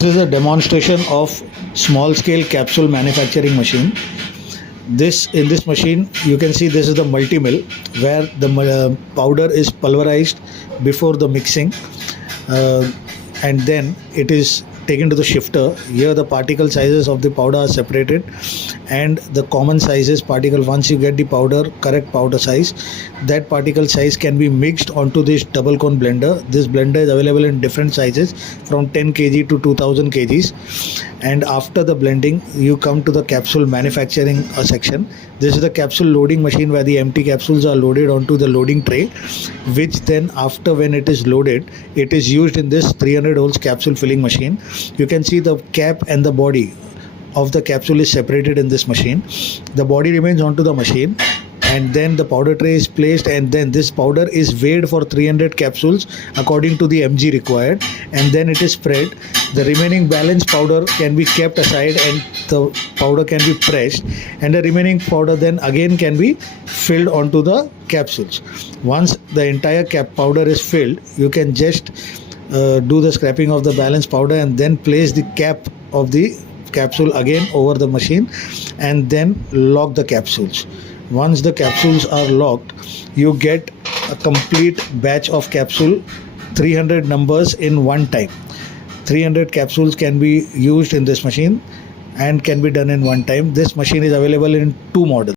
This is a demonstration of small scale capsule manufacturing machine. This in this machine you can see this is the multi mill where the powder is pulverized before the mixing, and then it is taken to the shifter. Here the particle sizes of the powder are separated, and the common sizes particle, once you get the powder correct powder size, that particle size can be mixed onto this double cone blender. This blender is available in different sizes from 10 kg to 2000 kgs. And after the blending you come to the capsule manufacturing section. This is the capsule loading machine where the empty capsules are loaded onto the loading tray, which then after when it is loaded, it is used in this 300 volts capsule filling machine. You can see the cap and the body of the capsule is separated in this machine. The body remains onto the machine, and then the powder tray is placed, and then this powder is weighed for 300 capsules according to the mg required, and then it is spread. The remaining balance powder can be kept aside and the powder can be pressed, and the remaining powder then again can be filled onto the capsules. Once the entire powder is filled, you can just do the scraping of the balance powder and then place the cap of the capsule again over the machine and then lock the capsules. Once the capsules are locked, you get a complete batch of capsule, 300 numbers in one time. 300 capsules can be used in this machine and can be done in one time. This machine is available in two models.